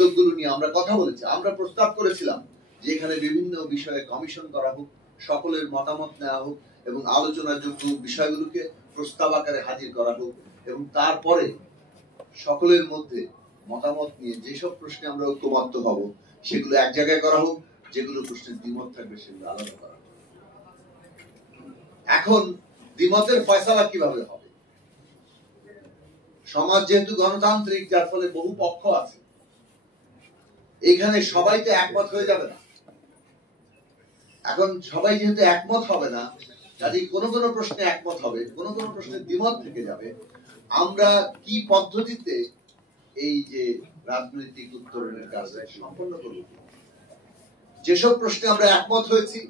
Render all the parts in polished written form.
উদ্যোগগুলো নিয়ে আমরা কথা বলেছি। আমরা প্রস্তাব করেছিলাম যে এখানে বিভিন্ন বিষয়ে কমিশন করা হোক, সকলের মতামত নেওয়া হোক এবং আলোচনার যোগ্য বিষয়গুলোকে প্রস্তাব আকারে হাজির করা হোক এবং তারপরে সকলের মধ্যে মতামত নিয়ে যেসব প্রশ্নে আমরা ঐক্যমত্য হব সেগুলো এক জায়গায় করা হোক, যেগুলো প্রশ্নে দ্বিমত থাকবে সেগুলো আলাদা করা হোক। এখন দ্বিমতের ফয়সালা কিভাবে হবে? সমাজ যেহেতু গণতান্ত্রিক, যার ফলে বহু পক্ষ আছে, এখানে সবাই তো একমত হয়ে যাবে না। এখন সবাই যেহেতু একমত হবে না, কাজেই কোন কোন প্রশ্নে একমত হবে, কোন কোন প্রশ্নে দ্বিমত থেকে যাবে। আমরা কি পদ্ধতিতে এই যে রাজনৈতিক উত্তরণের কাজ সম্পন্ন করব? যেসব প্রশ্নে আমরা একমত হয়েছি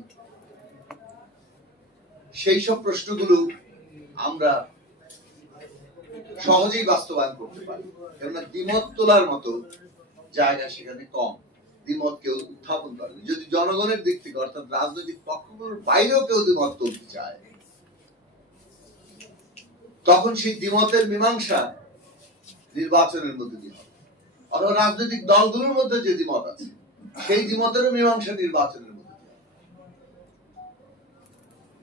সেই সব প্রশ্নগুলো আমরা সহজেই বাস্তবায়ন করতে পারি, কেননা দ্বিমত তোলার মতো জায়গা সেখানে কম। দ্বিমত কেউ উত্থাপন করে, যদি জনগণের দিক থেকে অর্থাৎ রাজনৈতিক পক্ষগুলোর বাইরেও কেউ দ্বিমত তুলতে চায়, তখন সেই দ্বিমতের মীমাংসা নির্বাচনের মধ্যে দিয়ে হবে। অথবা রাজনৈতিক দলগুলোর মধ্যে যে দ্বিমত আছে সেই দ্বিমতেরও মীমাংসা নির্বাচনের মধ্যে দিয়ে হবে।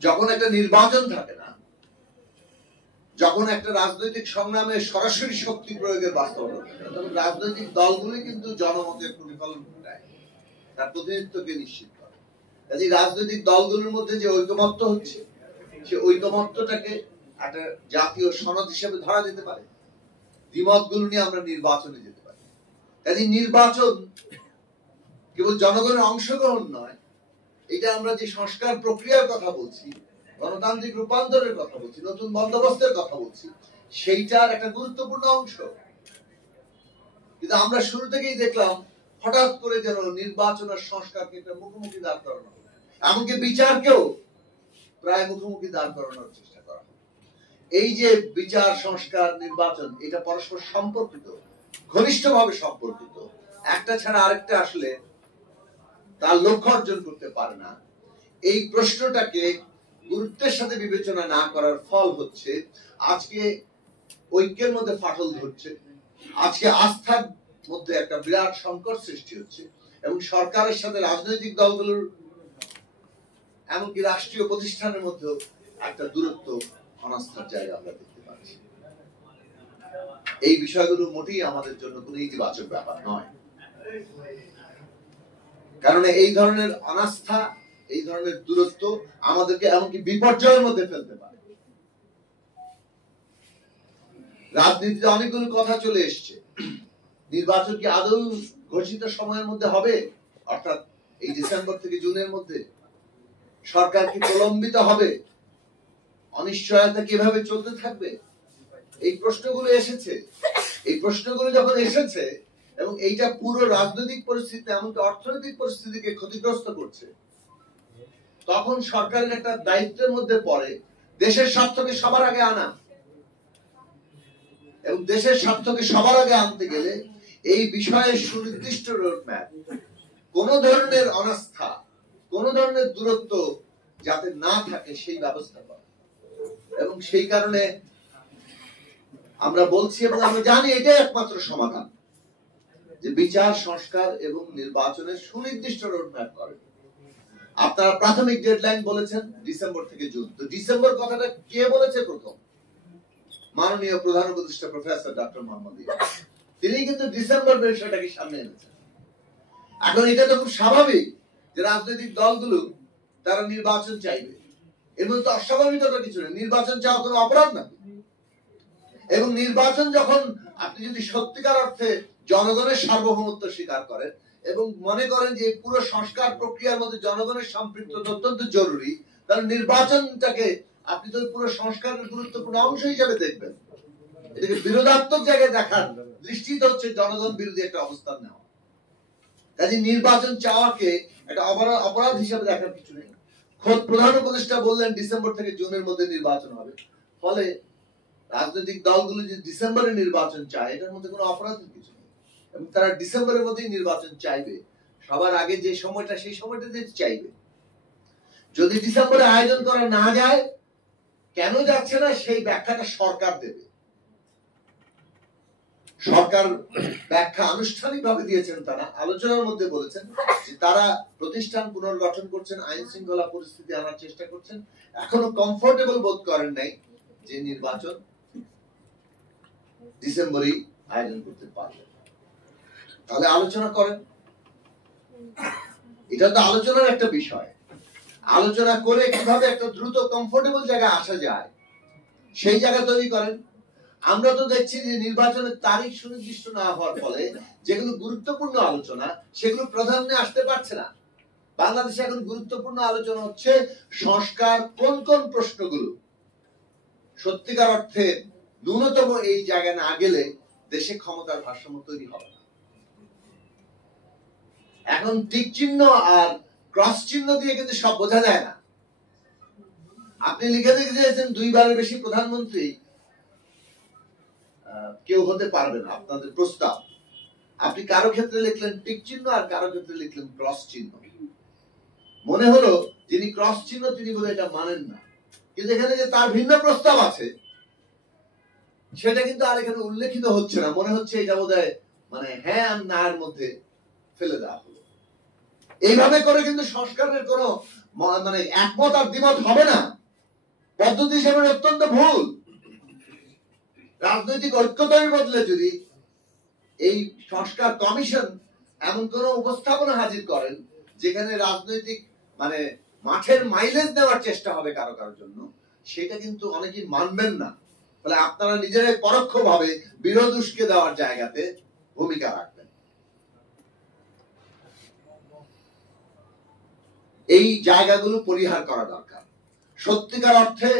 যখন একটা নির্বাচন থাকে না, যখন একটা রাজনৈতিক সংগ্রামে সরাসরি শক্তি প্রয়োগের বাস্তবতা থাকে, তখন রাজনৈতিক দলগুলি কিন্তু জনমতের প্রতিফলন ঘটায়, তার প্রতিনিধিত্বকে নিশ্চিত করে। কাজে রাজনৈতিক দলগুলোর মধ্যে যে ঐকমত্য হচ্ছে, সে ঐকমত্যটাকে একটা জাতীয় সনদ হিসেবে ধরা যেতে পারে। দ্বিমতগুলো নিয়ে আমরা নির্বাচনে যেতে পারি। কাজে নির্বাচন কেবল জনগণের অংশগ্রহণ নয়, এটা আমরা যে সংস্কার প্রক্রিয়ার কথা বলছি, গণতান্ত্রিক রূপান্তরের কথা বলছি, নতুন বন্দোবস্তের কথা বলছি, সেইটার একটা গুরুত্বপূর্ণ অংশ। কিন্তু আমরা শুরু থেকেই দেখলাম হঠাৎ করে যেন নির্বাচন আর সংস্কারকে একটা মুখোমুখি দাঁড় করানো, এমনকি বিচারকেও প্রায় মুখোমুখি দাঁড় করানোর চেষ্টা করা। এই যে বিচার, সংস্কার, নির্বাচন, এটা পরস্পর সম্পর্কিত, ঘনিষ্ঠভাবে সম্পর্কিত। একটা ছাড়া আরেকটা আসলে তার লক্ষ্য অর্জন করতে পারে না। এই প্রশ্নটাকে গুরুত্বের সাথে বিবেচনা না করার ফল হচ্ছে আজকে ঐক্যের মধ্যে ফাটল ধরছে, আজকে আস্থার মধ্যে একটা বিরাট সংকট সৃষ্টি হচ্ছে এবং সরকারের সাথে রাজনৈতিক দলগুলোর এমনকি রাষ্ট্রীয় প্রতিষ্ঠানের মধ্যে একটা দূরত্ব, অনাস্থার জায়গা আমরা দেখতে পাচ্ছি। এই বিষয়গুলো মোটেই আমাদের জন্য কোনো ইতিবাচক ব্যাপার নয়, কারণ এই ধরনের অনাস্থা, এই ধরনের দূরত্ব আমাদেরকে এমনকি বিপর্যয়ের মধ্যে ফেলতে পারে। রাজনীতিতে অনেকগুলো কথা চলে এসছে। নির্বাচন কি আদৌ ঘোষিত সময়ের মধ্যে হবে, অর্থাৎ এই ডিসেম্বর থেকে জুনের মধ্যে? সরকার কি প্রলম্বিত হবে? অনিশ্চয়তা কিভাবে চলতে থাকবে? এই প্রশ্নগুলো এসেছে। এই প্রশ্নগুলো যখন এসেছে এবং এইটা পুরো রাজনৈতিক পরিস্থিতি, এমনকি অর্থনৈতিক পরিস্থিতিকে ক্ষতিগ্রস্ত করছে, তখন সরকারের একটা দায়িত্বের মধ্যে পড়ে দেশের স্বার্থকে সবার আগে আনা। এবং দেশের স্বার্থকে সবার আগে আনতে গেলে এই বিষয়ে সুনির্দিষ্ট রোডম্যাপ, কোন ধরনের অনাস্থা, কোন ধরনের দূরত্ব যাতে না থাকে সেই ব্যবস্থা করা। এবং সেই কারণে আমরা বলছি এবং আমরা জানি এটাই একমাত্র সমাধান, যে বিচার, সংস্কার এবং নির্বাচনের সুনির্দিষ্ট রোডম্যাপ করে। আপনারা প্রাথমিক ডেডলাইন বলেছেন ডিসেম্বর থেকে জুন। তো ডিসেম্বর কথাটা কে বলেছে প্রথম? মাননীয় প্রধান উপদেষ্টা প্রফেসর ডক্টর মোহাম্মদ ইউনূস। তিনি কিন্তু ডিসেম্বর বিষয়টাকে সামনে এনেছেন। এখন এটা তো খুব স্বাভাবিক যে রাজনৈতিক দলগুলো তারা নির্বাচন চাইবে, এর মধ্যে অস্বাভাবিকতা কিছু নেই। নির্বাচন চাওয়া কোনো অপরাধ না। এবং নির্বাচন যখন আপনি যদি সত্যিকার অর্থে জনগণের সার্বভৌমত্ব স্বীকার করেন এবং মনে করেন যে পুরো সংস্কার প্রক্রিয়ার মধ্যে জনগণের সম্পৃক্ততা অত্যন্ত জরুরি, তাহলে নির্বাচনটাকে আপনি তো পুরো সংস্কারের গুরুত্বপূর্ণ অংশ হিসেবে দেখবেন। এটাকে বিরোধাত্মক জায়গায় দেখার দৃষ্টিতে হচ্ছে জনগণ বিরোধী একটা অবস্থান নেওয়া। কাজে নির্বাচন চাওয়াকে একটা অপরাধ হিসেবে দেখার কিছু নেই। খোদ প্রধান উপদেষ্টা বললেন ডিসেম্বর থেকে জুনের মধ্যে নির্বাচন হবে। ফলে রাজনৈতিক দলগুলো যে ডিসেম্বরে নির্বাচন চায়, এটার মধ্যে কোনো অপরাধের কিছু নেই। এবং তারা ডিসেম্বরের মধ্যেই নির্বাচন চাইবে, সবার আগে যে সময়টা সেই সময়টা চাইবে। যদি ডিসেম্বরে আয়োজন করা না যায়, কেন যাচ্ছে না সেই ব্যাখ্যাটা সরকার দেবে। সরকার ব্যাখ্যা আনুষ্ঠানিকভাবে দিয়েছেন, তারা আলোচনার মধ্যে বলেছেন যে তারা প্রতিষ্ঠান পুনর্গঠন করছেন, আইন শৃঙ্খলা পরিস্থিতি আনার চেষ্টা করছেন, এখনো কমফোর্টেবল বোধ করেন নাই যে নির্বাচন ডিসেম্বরেই আয়োজন করতে পারবেন। তাহলে আলোচনা করেন, এটা তো আলোচনার একটা বিষয়। আলোচনা করে কিভাবে একটা দ্রুত কমফোর্টেবল জায়গায় আসা যায় সেই জায়গা তৈরি করেন। আমরা তো দেখছি যে নির্বাচনের তারিখ সুনির্দিষ্ট না হওয়ার ফলে যেগুলো গুরুত্বপূর্ণ আলোচনা সেগুলো প্রাধান্যে আসতে পারছে না। বাংলাদেশে এখন গুরুত্বপূর্ণ আলোচনা হচ্ছে সংস্কার কোন কোন প্রশ্নগুলো সত্যিকার অর্থে ন্যূনতম এই জায়গায় না গেলে দেশে ক্ষমতার ভারসাম্য তৈরি হবে না। এখন টিক চিহ্ন আর ক্রস চিহ্ন দিয়ে কিন্তু সব বোঝা যায় না। আপনি লিখে দিয়েছেন 2 বারের বেশি প্রধানমন্ত্রী কেউ হতে পারবে না, আপনাদের প্রস্তাব। আপনি কারো ক্ষেত্রে লিখলেন টিক চিহ্ন আর কারো ক্ষেত্রে লিখলেন ক্রস চিহ্ন। মনে হলো যিনি ক্রস চিহ্ন তিনি বলে এটা মানেন না, কিন্তু এখানে যে তার ভিন্ন প্রস্তাব আছে সেটা কিন্তু আর এখানে উল্লেখিত হচ্ছে না। মনে হচ্ছে এটা বোধহয় মানে হ্যাঁ আর না এর মধ্যে ফেলে দেওয়া হলো। এইভাবে করে কিন্তু সংস্কারের কোন মানে একমত আর দ্বিমত হবে না। পদ্ধতি হিসেবে অত্যন্ত ভুল। রাজনৈতিক ঐক্যতার বদলে যদি এই সংস্কার কমিশন এমন কোন উপস্থাপনা হাজির করেন যেখানে রাজনৈতিক মানে মাঠের মাইলেজ নেওয়ার চেষ্টা হবে কারো কারোর জন্য, সেটা কিন্তু অনেকেই মানবেন না। তাহলে আপনারা নিজেরাই পরোক্ষভাবে বিরোধ উস্কে দেওয়ার জায়গাতে ভূমিকা রাখবেন। এই জায়গাগুলো পরিহার করা দরকার। সত্যিকার অর্থে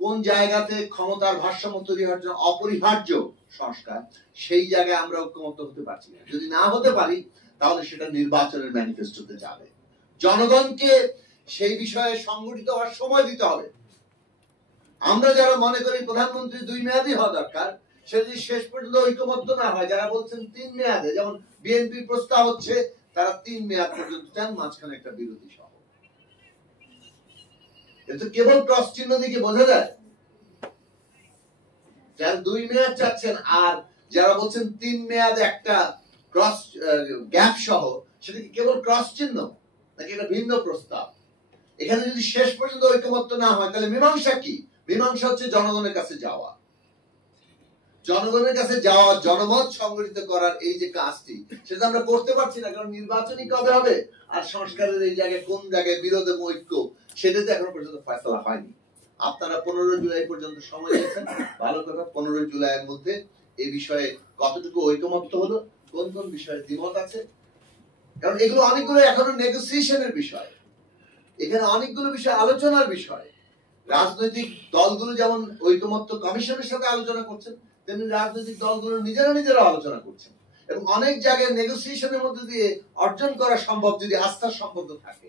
কোন জায়গাতে ক্ষমতার ভারসাম্য তৈরি হওয়ার জন্য অপরিহার্য সংস্কার, সেই জায়গায় আমরা ঐক্যমত হতে পারছি না। যদি না হতে পারি তাহলে সেটা নির্বাচনের ম্যানিফেস্টোতে যাবে। জনগণকে সেই বিষয়ে সংগঠিত হওয়ার সময় দিতে হবে। আমরা যারা মনে করি প্রধানমন্ত্রী 2 মেয়াদই হওয়া দরকার, সে যদি শেষ পর্যন্ত ঐক্যমত্য না হয়, যারা বলছেন 3 মেয়াদে, যেমন বিএনপির প্রস্তাব হচ্ছে তারা 3 মেয়াদ পর্যন্ত চান, মাঝখানে একটা বিরতি সহ। এটা কেবল ক্রস চিহ্ন দিকে বোঝা যায়। যারা 2 মেয়াদ চাচ্ছেন আর যারা বলছেন 3 মেয়াদ একটা ক্রস গ্যাপ সহ, সেটা কি কেবল ক্রস চিহ্ন নাকি এটা ভিন্ন প্রস্তাব? এখানে যদি শেষ পর্যন্ত ঐক্যমত্য না হয় তাহলে মীমাংসা কি? মীমাংসা হচ্ছে জনগণের কাছে যাওয়া। জনগণের কাছে যাওয়া, জনমত সংগঠিত করার এই যে কাজটি, সেটা আমরা করতে পারছি না। কারণ নির্বাচনই কবে হবে আর সংস্কারের এই জায়গায় কোন জায়গায় বিরোধ এবং ঐক্য, সেটাতে এখনো পর্যন্ত ফয়সালা হয়নি। আপনারা 15 জুলাই পর্যন্ত সময় দিয়েছেন, ভালো কথা। 15 জুলাইয়ের মধ্যে এই বিষয়ে কতটুকু ঐকমত্য হলো, কোন কোন বিষয়ে দ্বিমত আছে, কারণ এগুলো অনেকগুলো এখনো নেগোসিয়েশনের বিষয়। এখানে অনেকগুলো বিষয় আলোচনার বিষয়। রাজনৈতিক দলগুলো যেমন ঐকমত্য কমিশনের সাথে আলোচনা করছেন, তেমনি রাজনৈতিক দলগুলো নিজেরা আলোচনা করছেন, এবং অনেক জায়গায় নেগোসিয়েশনের মধ্যে দিয়ে অর্জন করা সম্ভব যদি আস্থার সম্পর্ক থাকে।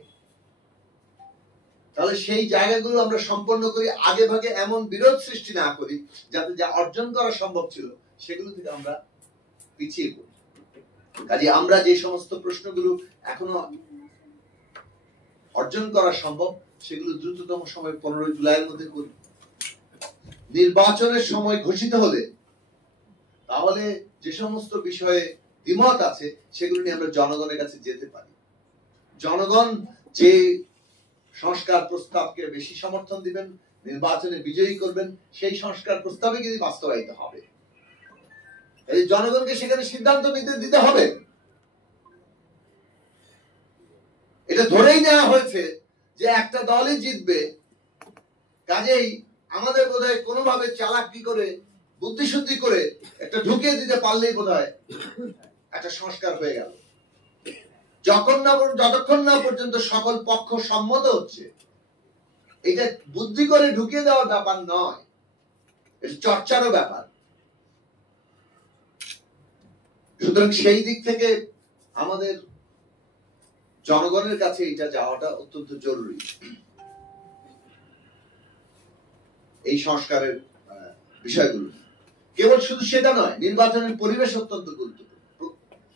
তাহলে সেই জায়গাগুলো আমরা সম্পন্ন করি, আগে ভাগে এমন বিরোধ সৃষ্টি না করি যাতে যা অর্জন করা সম্ভব ছিল সেগুলো থেকে আমরা পিছিয়ে পড়ি। কাজে আমরা যে সমস্ত প্রশ্নগুলো এখনো অর্জন করা সম্ভব সেগুলো দ্রুততম সময় 15 জুলাইয়ের মধ্যে করি। নির্বাচনের সময় ঘোষিত হলে তাহলে যে সমস্ত বিষয়ে দ্বিমত আছে সেগুলো নিয়ে আমরা জনগণের কাছে যেতে পারি। জনগণ যে সংস্কার প্রস্তাবকে বেশি সমর্থন দিবেন, নির্বাচনে বিজয়ী করবেন, সেই সংস্কার প্রস্তাবে কিন্তু বাস্তবায়িত হবে। এই জনগণকে সেখানে সিদ্ধান্ত দিতে হবে। এটা ধরেই নেওয়া হয়েছে যে একটা দলই জিতবে, কাজেই আমাদের বোধহয় কোনোভাবে চালাকি করে বুদ্ধিশুদ্ধি করে একটা ঢুকিয়ে দিতে পারলেই বোধহয় একটা সংস্কার হয়ে গেল। যতক্ষণ না পর্যন্ত সকল পক্ষ সম্মত হচ্ছে, এটা বুদ্ধি করে ঢুকিয়ে দেওয়ার ব্যাপার নয়, এটা চর্চারও ব্যাপার। সুতরাং সেই দিক থেকে আমাদের জনগণের কাছে এটা যাওয়াটা অত্যন্ত জরুরি। এই সংস্কারের বিষয়গুলো কেবল শুধু সেটা নয়, নির্বাচনের পরিবেশ অত্যন্ত গুরুত্বপূর্ণ।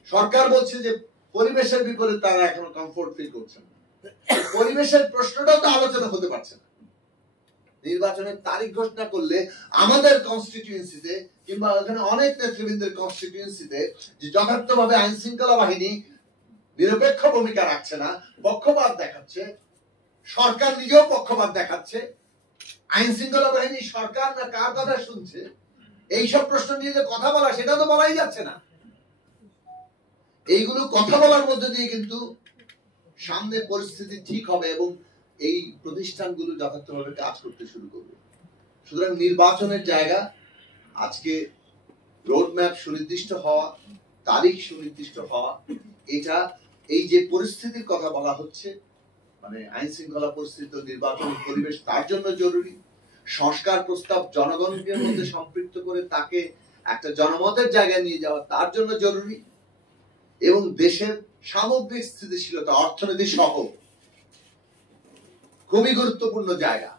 সরকার বলছে যে পরিবেশের বিপরীতে তারা এখনো কমফোর্ট ফিল করছে না। পরিবেশের প্রশ্নটাও তো আলোচনা হতে পারছে না। নির্বাচনের তারিখ ঘোষণা করলে আমাদের কনস্টিটিউয়েন্সিতে কিংবা ওখানে অনেক নেতৃবৃন্দের কনস্টিটিউয়েন্সিতে যে যথার্থভাবে আইন শৃঙ্খলা বাহিনী নিরপেক্ষ ভূমিকা রাখছে না, পক্ষপাত দেখাচ্ছে, সরকার নিজেও পক্ষপাত দেখাচ্ছে, আইন শৃঙ্খলা বাহিনী সরকার না কার কথা শুনছে, এইসব প্রশ্ন নিয়ে যে কথা বলা সেটা তো বলাই যাচ্ছে না। এইগুলো কথা বলার মধ্যে দিয়ে কিন্তু সামনে পরিস্থিতি ঠিক হবে এবং এই প্রতিষ্ঠানগুলো যথার্থভাবে কাজ করতে শুরু করবে। সুতরাং নির্বাচনের জায়গা আজকে রোডম্যাপ সুনির্দিষ্ট হওয়া, তারিখ সুনির্দিষ্ট হওয়া, এটা এই যে পরিস্থিতির কথা বলা হচ্ছে, মানে আইন শৃঙ্খলা পরিস্থিতি, নির্বাচনের পরিবেশ তার জন্য জরুরি। সংস্কার প্রস্তাব জনগণের মধ্যে সম্পৃক্ত করে তাকে একটা জনমতের জায়গায় নিয়ে যাওয়া তার জন্য জরুরি, এবং দেশের সামগ্রিক স্থিতিশীলতা, অর্থনীতি সহ খুবই গুরুত্বপূর্ণ জায়গা,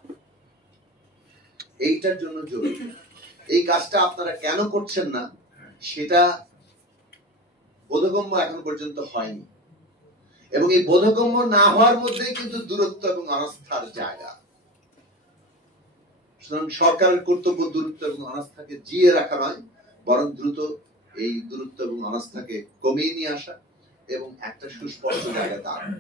এইটার জন্য জরুরি। এই কাজটা আপনারা কেন করছেন না সেটা বোধগম্য এখন পর্যন্ত হয়নি, এবং এই বোধগম্য না হওয়ার মধ্যেই কিন্তু দূরত্ব এবং অনাস্থার জায়গা। সুতরাং সরকারের কর্তব্য দূরত্ব এবং অনাস্থাকে জিয়ে রাখা নয়, বরং দ্রুত এই দূরত্ব এবং অনাস্থাকে কমিয়ে নিয়ে আসা এবং একটা সুস্পষ্ট জায়গা দাঁড়ানো।